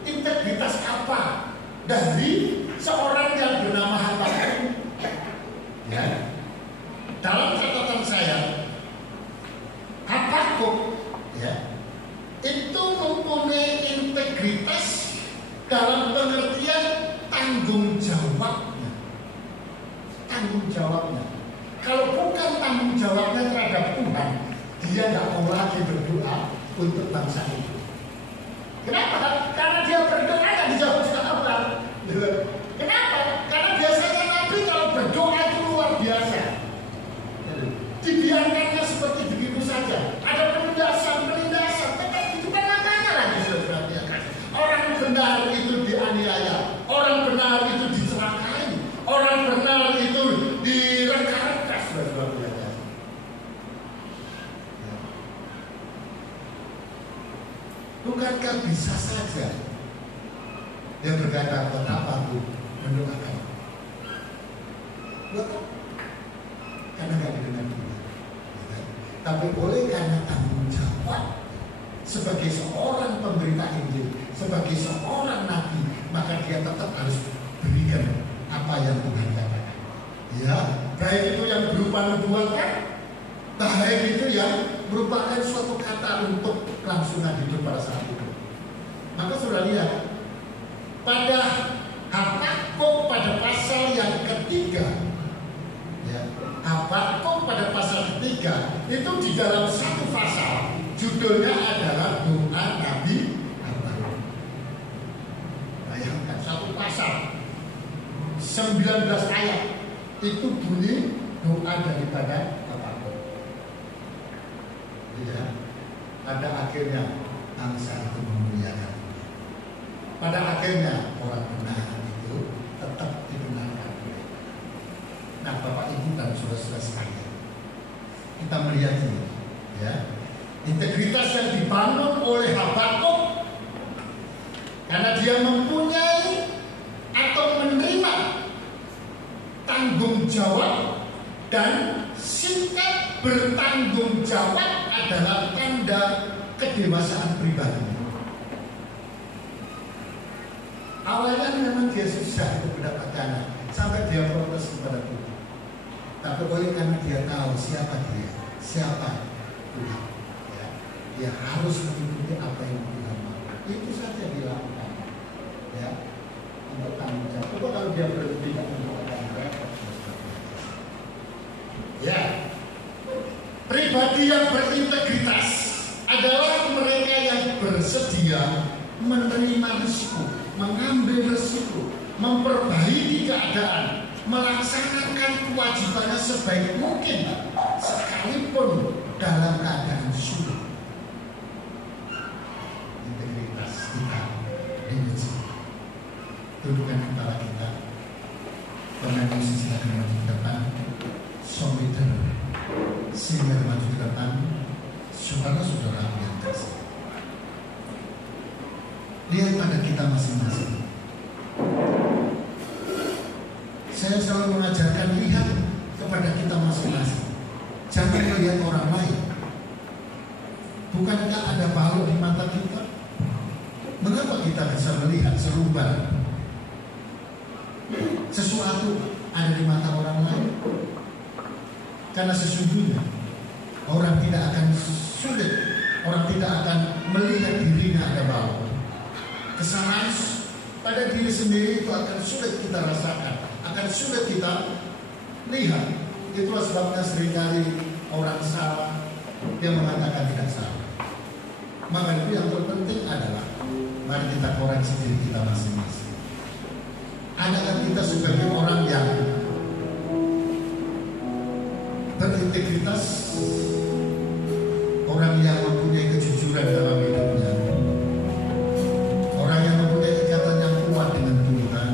integritas apa dari seorang yang bernama Habakuk? Ya, dalam catatan saya, Habakuk jawabnya. Tanggung jawabnya. Kalau bukan tanggung jawabnya terhadap Tuhan, dia nggak mau lagi berdoa untuk bangsa itu. Kenapa? Karena dia berdoa nggak dijawab Allah. Kenapa? Karena biasanya Nabi kalau berdoa itu luar biasa. Dibiarkannya seperti begitu saja. Ada penindasan, tetap itu kan makanya lagi saudara. Orang benar itu dianiaya, orang benar itu dicelakai, orang benar itu direka-reka, saudara. Bukankah bisa saja dia berkata, betapa aku mendoakan. Buat apa? Karena nggak didengar Tuhan. Tapi oleh karena tanggung jawab sebagai seorang pemberita Injil, sebagai seorang nabi, maka dia tetap harus berikan apa yang Tuhan katakan. Ya, baik itu yang berupa nubuatan, baik itu yang merupakan suatu kata untuk kelangsungan hidup pada saat itu. Maka sudah lihat pada Habakuk pada pasal yang ketiga, ya, Habakuk pada pasal ketiga itu di dalam satu pasal judulnya adalah doa Nabi Habakuk. Bayangkan satu pasal 19 ayat itu bunyi doa daripada Habakuk. Ya, pada akhirnya bangsa itu memuliakan. Pada akhirnya orang benar itu tetap dibenarkan. Nah, Bapak Ibu dan saudara-saudara sekalian, kita melihat ini, ya, integritas yang dibangun oleh Habakuk karena dia mempunyai atau menerima tanggung jawab, dan sikap bertanggung jawab adalah tanda kedewasaan pribadi. Awalnya memang dia susah untuk mendapat dana, sampai dia protes kepada Tuhan. Tapi oleh karena dia tahu siapa Tuhan, ya, dia harus mengikuti apa yang Tuhan mau. Itu saja dilakukan, ya, untuk tanggung jawab. Coba kalau dia tidak melakukan repot, ya. Pribadi yang berintegritas adalah mereka yang bersedia menerima risiko, mengambil risiko, memperbaiki keadaan, melaksanakan kewajibannya sebaik mungkin, sekalipun dalam keadaan sulit. Integritas kita diuji. Tundukkan kepala kita. Pemain musisi akan maju ke depan. Songwriter singer maju ke depan. Saudara-saudara yang kasih, lihat pada kita masing-masing. Saya selalu mengajarkan, lihat kepada kita masing-masing. Jangan melihat orang lain. Bukankah ada balok di mata kita? Mengapa kita bisa melihat serupa sesuatu ada di mata orang lain? Karena sesungguhnya orang tidak akan sulit, orang tidak akan melihat dirinya ada balok. Kesalahan pada diri sendiri itu akan sulit kita rasakan, akan sulit kita lihat. Itulah sebabnya seringkali orang salah, dia mengatakan tidak salah. Maka itu yang terpenting adalah mari kita koreksi diri kita masing-masing. Adakah kita sebagai orang yang berintegritas, orang yang mempunyai kejujuran dalam hidupnya, orang yang mempunyai ikatan yang kuat dengan Tuhan.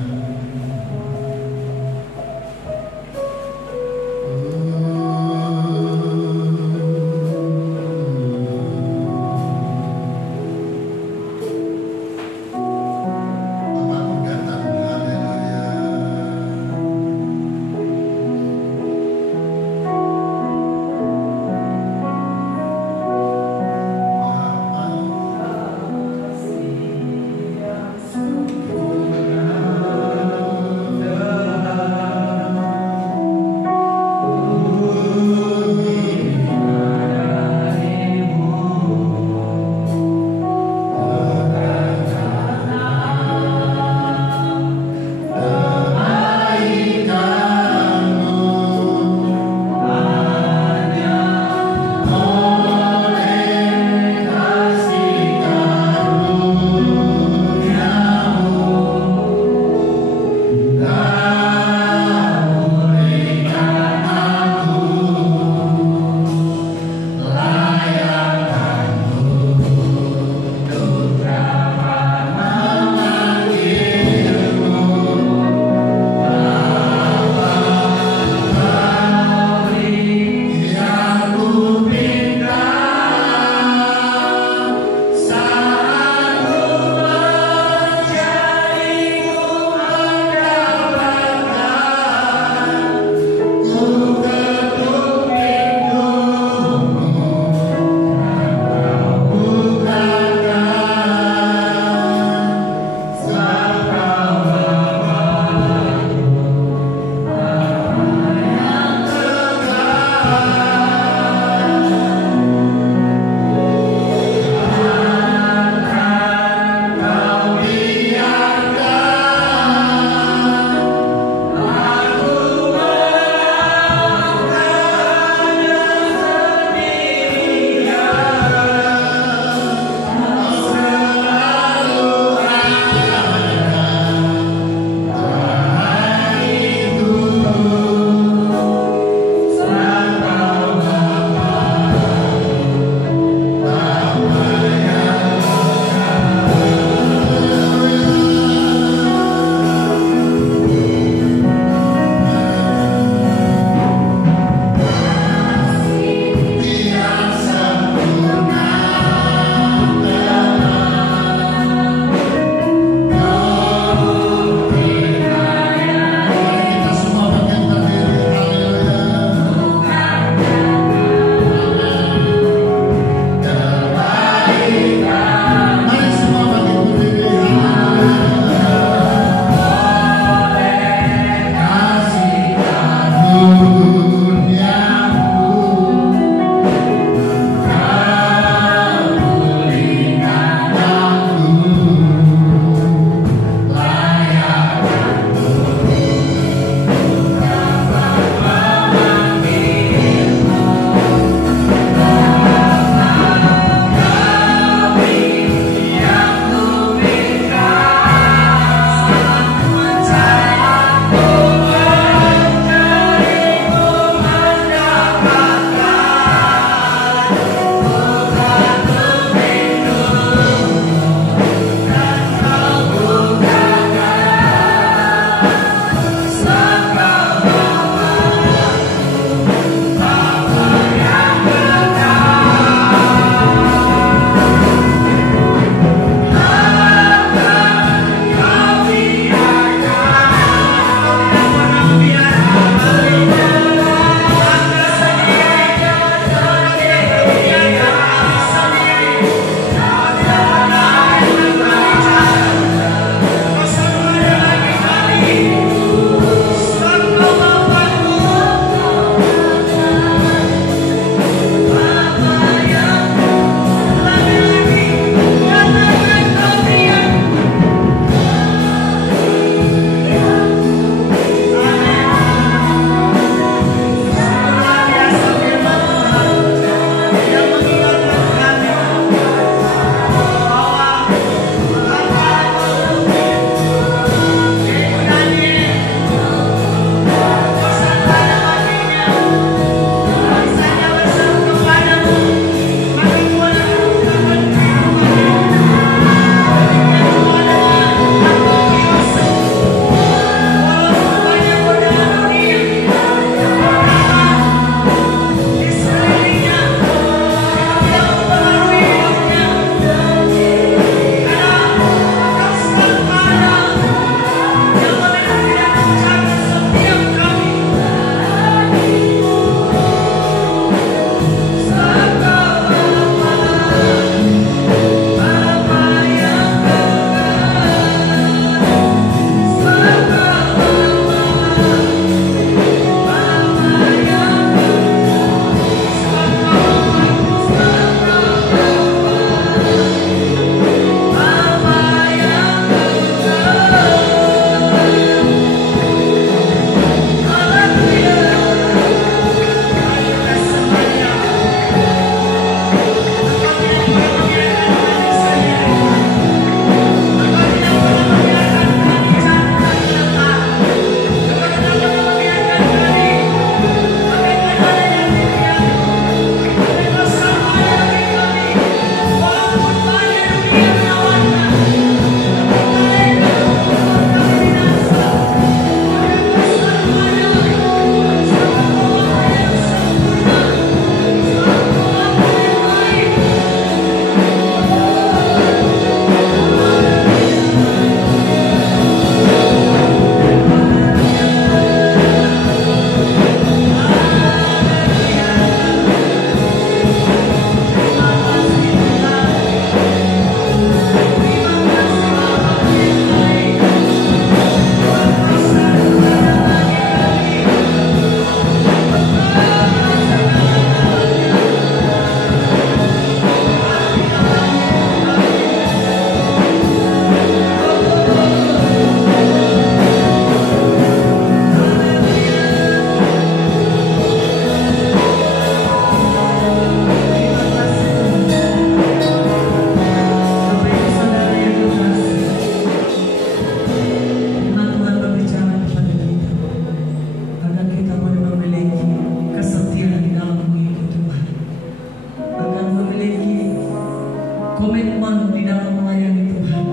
komitmen di dalam melayani Tuhan,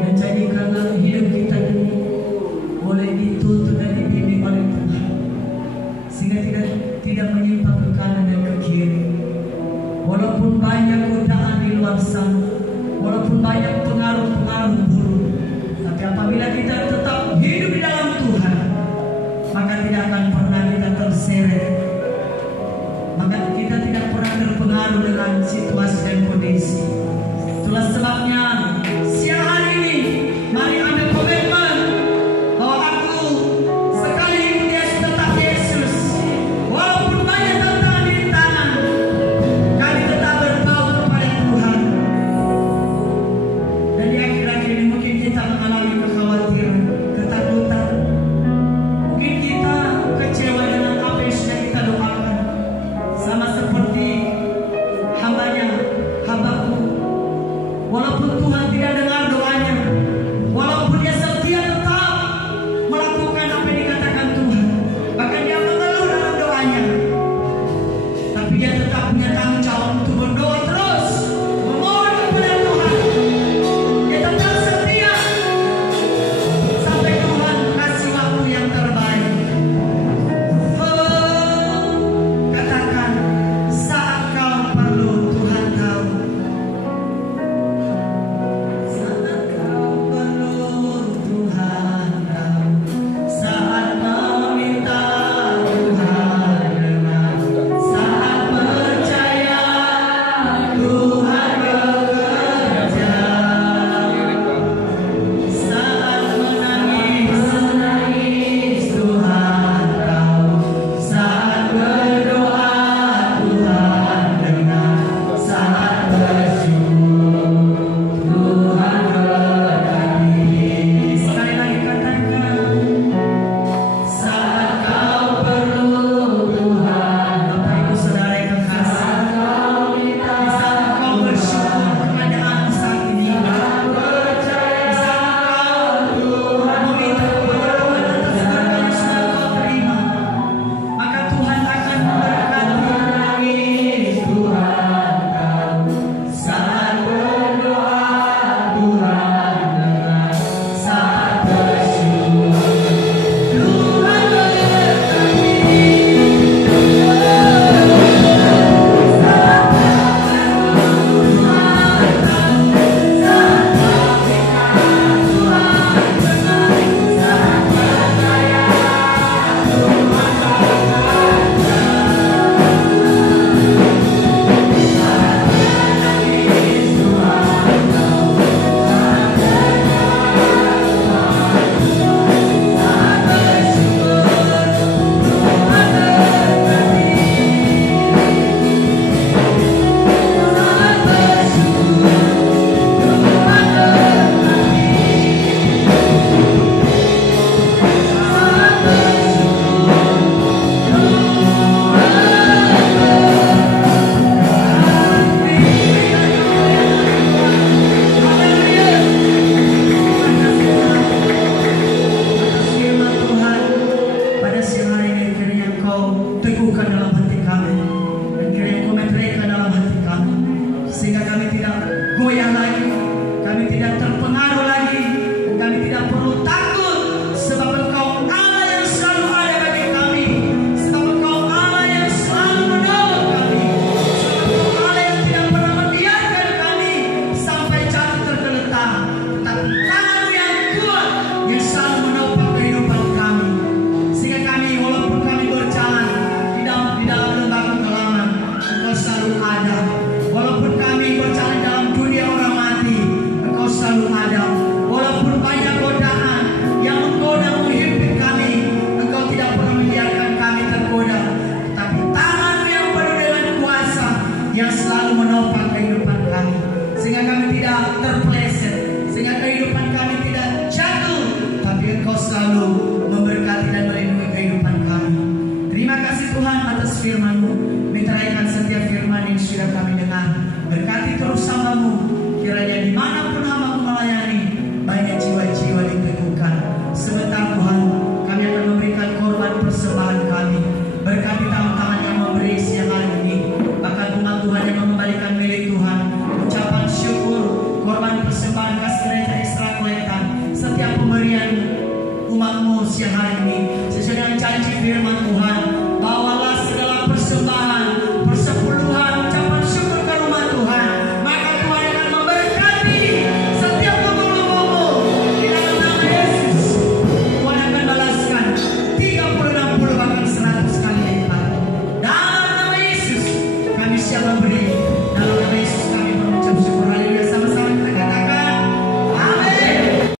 dan jadikanlah hidup kita ini boleh dituntun dan dibimbing oleh Tuhan, sehingga tidak menyimpang ke kanan dan ke kiri. Walaupun banyak godaan di luar sana, walaupun banyak pengaruh-pengaruh buruk, tapi apabila kita tetap hidup di dalam Tuhan, maka tidak akan pernah kita terseret, maka kita tidak pernah terpengaruh dengan situasi dan kondisi. Itulah sebabnya siang hari ini mari ambil komitmen bahwa aku sekali ikut Yesus, tetap Yesus. Walaupun banyak tantangan di tangan, kami tetap berbaur kepada Tuhan. Dan di akhir-akhir ini mungkin kita mengalami kekhawatiran, ketakutan, mungkin kita kecewa dengan apa yang sudah kita doakan, sama seperti hambaku. Walaupun Tuhan tidak dengar doanya, walaupun dia setia tetap melakukan apa yang dikatakan Tuhan, bahkan dia mengeluh dalam doanya, tapi dia tetap punya tanggung jawab untuk berdoa terus, memohon kepada Tuhan. Dia tetap setia sampai Tuhan kasih waktu yang terbaik. Katakan, saat kau perlu Tuhan tahu. Saat kau perlu Tuhan tahu. Saat meminta Tuhan dengar. Saat percaya Tuhan bekerja. Saat menangis Tuhan tahu. Saat berdoa Tuhan dengar. Saat bersyukur Tuhan berkati. Sekali lagi katakan, saat kau perlu Tuhan. Bapak Ibu Saudara yang terkasih, di saat kau bersyukur keadaan saat ini, di saat kau meminta kepada Tuhan atas berkat yang sudah kau terima, maka Tuhan akan memberkati. Tuhan tahu. Saat berdoa Tuhan dengar. Saat bersyukur Tuhan firman Tuhan pada siang hari ini, kiranya Engkau teguhkan dalam hati kami, dan kiranya Engkau meteraikan dalam hati kami, sehingga kami tidak goyah lagi, kami tidak terpengaruh lagi, dan kami tidak perlu takut, sebab Engkau Allah yang selalu ada bagi kami, sebab Engkau Allah yang selalu menolong kami, sebab Engkau Allah yang tidak pernah membiarkan kami sampai jatuh tergeletak, tetapi tangan yang kuat yang selalu menopang kehidupan kami, sehingga kami walaupun kami berjalan di dalam lembah kegelapan, Engkau selalu ada. Walaupun kami berjalan dalam dunia orang mati, Engkau selalu ada. Walaupun banyak godaan yang menggoda menghimpit kami, Engkau tidak pernah membiarkan kami tergoda, tetapi tangan yang penuh dengan kuasa yang selalu menopang kehidupan kami, sehingga kami tidak terpeleset, sehingga kehidupan kami tidak jatuh, tapi Engkau selalu memberkati dan melindungi kehidupan kami. Terima kasih Tuhan atas firman-Mu. Meteraikan setiap firman yang sudah kami dengar. Berkati terus hamba-Mu, kiranya dimanapun hamba-Mu melayani, banyak jiwa-jiwa diteguhkan. Sebentar Tuhan, kami akan memberikan korban persembahan kami. Berkati tangan-tangan yang memberi siang hari ini, bahkan umat Tuhan yang mengembalikan milik Tuhan, siang hari ini sesuai dengan janji firman Tuhan.